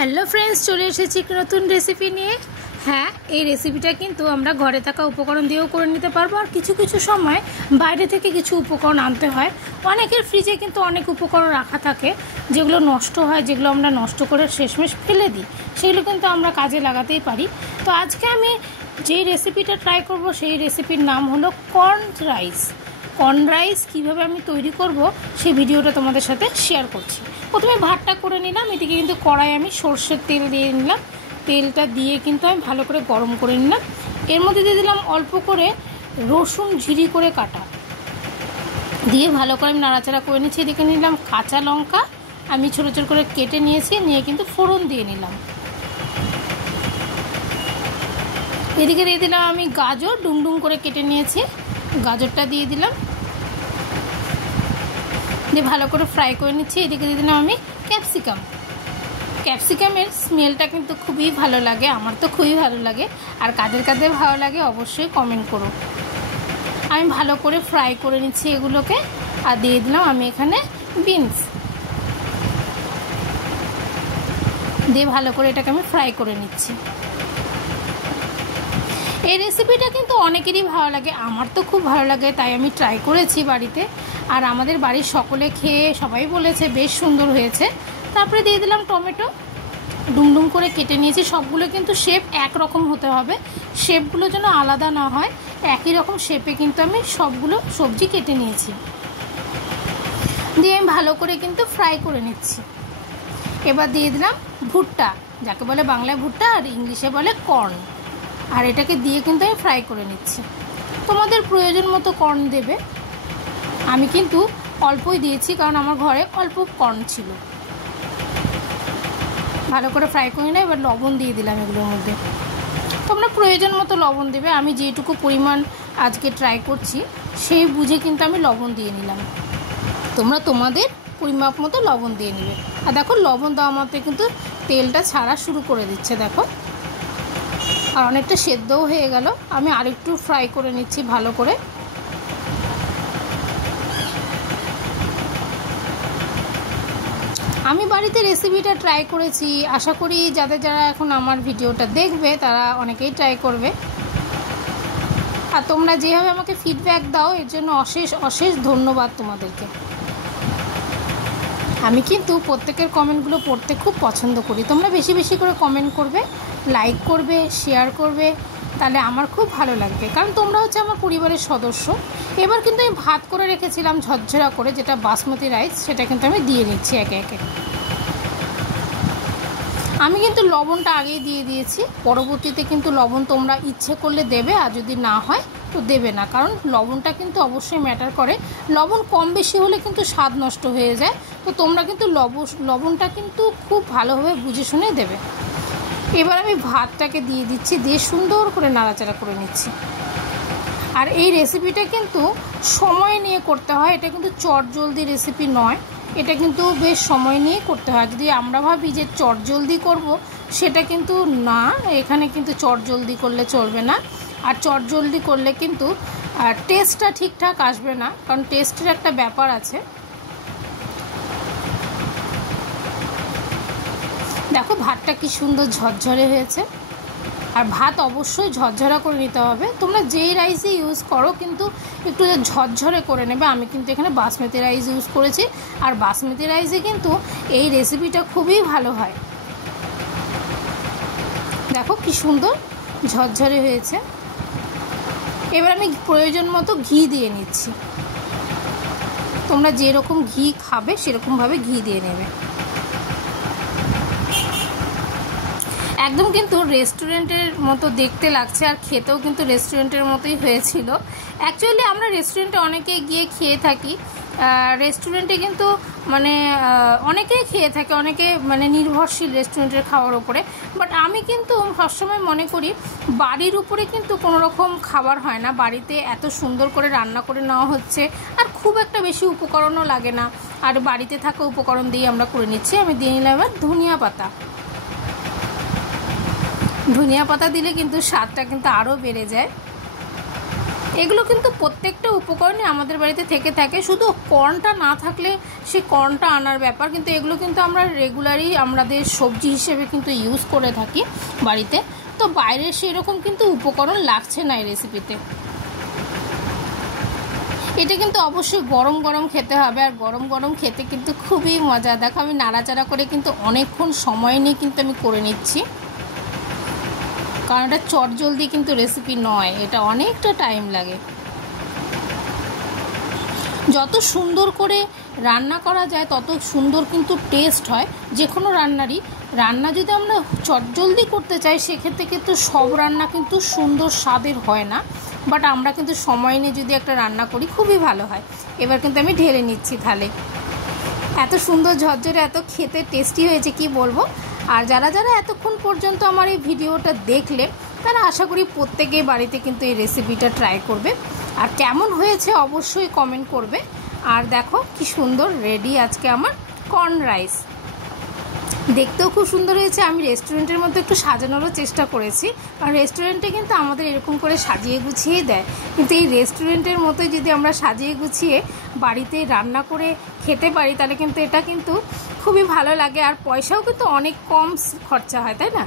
Hello friends, চলে এসেছি একটি নতুন রেসিপি নিয়ে। হ্যাঁ, এই রেসিপিটা কিন্তু আমরা ঘরে থাকা উপকরণ দিয়েও করে নিতে পারবো, আর কিছু কিছু সময় বাইরে থেকে কিছু উপকরণ আনতে হয়। অনেকের ফ্রিজে কিন্তু অনেক উপকরণ রাখা থাকে যেগুলো নষ্ট হয়, যেগুলো আমরা নষ্ট করে শেষমেশ ফেলে দিই, সেগুলো কিন্তু আমরা কাজে লাগাতেই পারি। তো আজকে আমি যে রেসিপিটা ট্রাই করব সেই রেসিপির নাম হলো কর্ন রাইস। কর্ন রাইস কীভাবে আমি তৈরি করব সেই ভিডিওটা তোমাদের সাথে শেয়ার করছি। প্রথমে ভাতটা করে নিলাম, এদিকে কিন্তু কড়াই আমি সর্ষের তেল দিয়ে নিলাম। তেলটা দিয়ে কিন্তু আমি ভালো করে গরম করে নিলাম। এর মধ্যে দিয়ে দিলাম অল্প করে রসুন ঝিরি করে কাটা, দিয়ে ভালো করে আমি নাড়াচাড়া করে নিচ্ছি। এদিকে নিলাম কাঁচা লঙ্কা, আমি ছোটো ছোটো করে কেটে নিয়েছি, নিয়ে কিন্তু ফোড়ন দিয়ে নিলাম। এদিকে দিয়ে দিলাম আমি গাজর, ডুমডুম করে কেটে নিয়েছি, গাজরটা দিয়ে দিলাম, দিয়ে ভালো করে ফ্রাই করে নিচ্ছি। এদিকে দিয়ে দিলাম আমি ক্যাপসিকামের স্মেলটা কিন্তু খুবই ভালো লাগে, আমার তো খুবই ভালো লাগে। আর কাদের কাদের ভালো লাগে অবশ্যই কমেন্ট করো। আমি ভালো করে ফ্রাই করে নিচ্ছি এগুলোকে, আর দিয়ে দিলাম আমি এখানে বিনস, দিয়ে ভালো করে এটাকে আমি ফ্রাই করে নিচ্ছি। এই রেসিপিটা কিন্তু অনেকেরই ভালো লাগে, আমার তো খুব ভালো লাগে, তাই আমি ট্রাই করেছি বাড়িতে। আর আমাদের বাড়ির সকলে খেয়ে সবাই বলেছে বেশ সুন্দর হয়েছে। তারপরে দিয়ে দিলাম টমেটো, ডুমডুম করে কেটে নিয়েছি। সবগুলো কিন্তু শেপ একরকম হতে হবে, শেপগুলো যেন আলাদা না হয়, একই রকম শেপে কিন্তু আমি সবগুলো সবজি কেটে নিয়েছি। দিয়ে আমি ভালো করে কিন্তু ফ্রাই করে নিচ্ছি। এবার দিয়ে দিলাম ভুট্টা, যাকে বলে বাংলায় ভুট্টা আর ইংলিশে বলে কর্ন, আর এটাকে দিয়ে কিন্তু আমি ফ্রাই করে নিচ্ছি। তোমাদের প্রয়োজন মতো কর্ন দেবে, আমি কিন্তু অল্পই দিয়েছি কারণ আমার ঘরে অল্প কর্ন ছিল। ভালো করে ফ্রাই করে নিয়ে এবার লবণ দিয়ে দিলাম এগুলোর মধ্যে। তোমরা প্রয়োজন মতো লবণ দেবে, আমি যেটুকু পরিমাণ আজকে ট্রাই করছি সেই বুঝে কিন্তু আমি লবণ দিয়ে নিলাম। তোমরা তোমাদের পরিমাপ মতো লবণ দিয়ে নেবে। আর দেখো লবণ দেওয়া মতো কিন্তু তেলটা ছাড়া শুরু করে দিচ্ছে, দেখো, আর অনেকটা সেদ্ধও হয়ে গেল। আমি আরেকটু ফ্রাই করে নিচ্ছি ভালো করে। আমি বাড়িতে রেসিপিটা ট্রাই করেছি, আশা করি যারা এখন আমার ভিডিওটা দেখবে তারা অনেকেই ট্রাই করবে। আর তোমরা যেভাবে আমাকে ফিডব্যাক দাও এর জন্য অশেষ অশেষ ধন্যবাদ তোমাদেরকে। আমি কিন্তু প্রত্যেকের কমেন্টগুলো পড়তে খুব পছন্দ করি। তোমরা বেশি বেশি করে কমেন্ট করবে, লাইক করবে, শেয়ার করবে, তাহলে আমার খুব ভালো লাগবে, কারণ তোমরা হচ্ছে আমার পরিবারের সদস্য। এবার কিন্তু আমি ভাত করে রেখেছিলাম ঝরঝরা করে, যেটা বাসমতি রাইস, সেটা কিন্তু আমি দিয়ে নিচ্ছি একে একে। আমি কিন্তু লবণটা আগেই দিয়ে দিয়েছি, পরবর্তীতে কিন্তু লবণ তোমরা ইচ্ছে করলে দেবে, আর যদি না হয় তো দেবে না, কারণ লবণটা কিন্তু অবশ্যই ম্যাটার করে। লবণ কম বেশি হলে কিন্তু স্বাদ নষ্ট হয়ে যায়, তো তোমরা কিন্তু লবণটা কিন্তু খুব ভালোভাবে বুঝে শুনে দেবে। এবার আমি ভাতটাকে দিয়ে দিচ্ছি, দিয়ে সুন্দর করে নাড়াচাড়া করে নিচ্ছি। আর এই রেসিপিটা কিন্তু সময় নিয়ে করতে হয়, এটা কিন্তু চটজলদি রেসিপি নয়, এটা কিন্তু বেশ সময় নিয়ে করতে হয়। যদি আমরা ভাবি যে চটজলদি করব, সেটা কিন্তু না, এখানে কিন্তু চটজলদি করলে চলবে না। আর চটজলদি করলে কিন্তু টেস্টটা ঠিকঠাক আসবে না, কারণ টেস্টের একটা ব্যাপার আছে। দেখো ভাতটা কি সুন্দর ঝরঝরে হয়েছে, আর ভাত অবশ্যই ঝরঝরা করে নিতে হবে। তোমরা যেই রাইসই ইউজ করো কিন্তু একটু ঝরঝরে করে নেবে। আমি কিন্তু এখানে বাসমতি রাইস ইউজ করেছি, আর বাসমতি রাইসে কিন্তু এই রেসিপিটা খুবই ভালো হয়। দেখো কি সুন্দর ঝরঝরে হয়েছে। এবার আমি প্রয়োজন মতো ঘি দিয়ে নিচ্ছি। তোমরা যেরকম ঘি খাবে সেরকমভাবে ঘি দিয়ে নেবে। একদম কিন্তু রেস্টুরেন্টের মতো দেখতে লাগছে, আর খেতেও কিন্তু রেস্টুরেন্টের মতোই হয়েছিল। অ্যাকচুয়ালি আমরা রেস্টুরেন্টে অনেকে গিয়ে খেয়ে থাকি, রেস্টুরেন্টে কিন্তু মানে অনেকেই খেয়ে থাকে, অনেকে মানে নির্ভরশীল রেস্টুরেন্টের খাওয়ার উপরে। বাট আমি কিন্তু সবসময় মনে করি বাড়ির উপরে কিন্তু কোনো রকম খাবার হয় না, বাড়িতে এত সুন্দর করে রান্না করে নেওয়া হচ্ছে, আর খুব একটা বেশি উপকরণও লাগে না, আর বাড়িতে থাকা উপকরণ দিয়ে আমরা করে নিচ্ছি। আমি দিয়ে নিলাম এবার ধনিয়া পাতা দিলে কিন্তু স্বাদটা কিন্তু আরও বেড়ে যায়। এগুলো কিন্তু প্রত্যেকটা উপকরণই আমাদের বাড়িতে থেকে থাকে, শুধু কর্নটা না থাকলে সে কর্নটা আনার ব্যাপার। কিন্তু এগুলো কিন্তু আমরা রেগুলারই আমাদের সবজি হিসেবে কিন্তু ইউজ করে থাকি বাড়িতে। তো বাইরের সেরকম কিন্তু উপকরণ লাগছে না এই রেসিপিতে। এটা কিন্তু অবশ্যই গরম গরম খেতে হবে, আর গরম গরম খেতে কিন্তু খুবই মজা। দেখো আমি নাড়াচাড়া করে কিন্তু অনেকক্ষণ সময় নিয়ে কিন্তু আমি করে নিচ্ছি, কারণ এটা চটজলদি কিন্তু রেসিপি নয়, এটা অনেকটা টাইম লাগে। যত সুন্দর করে রান্না করা যায় তত সুন্দর কিন্তু টেস্ট হয় যে কোনো রান্নারই। রান্না যদি আমরা চটজলদি করতে চাই সেক্ষেত্রে কিন্তু সব রান্না কিন্তু সুন্দর স্বাদের হয় না, বাট আমরা কিন্তু সময় নিয়ে যদি একটা রান্না করি খুবই ভালো হয়। এবার কিন্তু আমি ঢেলে নিচ্ছি থালে। এত সুন্দর ঝরঝরে, এত খেতে টেস্টি হয়েছে কি বলবো। আর যারা যারা এতক্ষণ পর্যন্ত আমার এই ভিডিওটা দেখলে তারা আশা করি প্রত্যেকেই বাড়িতে কিন্তু এই রেসিপিটা ট্রাই করবে, আর কেমন হয়েছে অবশ্যই কমেন্ট করবে। আর দেখো কি সুন্দর রেডি আজকে আমার কর্ন রাইস, দেখতেও খুব সুন্দর হয়েছে। আমি রেস্টুরেন্টের মধ্যে একটু সাজানোরও চেষ্টা করেছি, কারণ রেস্টুরেন্টে কিন্তু আমাদের এরকম করে সাজিয়ে গুছিয়ে দেয়, কিন্তু এই রেস্টুরেন্টের মতোই যদি আমরা সাজিয়ে গুছিয়ে বাড়িতে রান্না করে খেতে পারি তাহলে কিন্তু এটা কিন্তু খুবই ভালো লাগে, আর পয়সাও কিন্তু অনেক কম খরচা হয়, তাই না?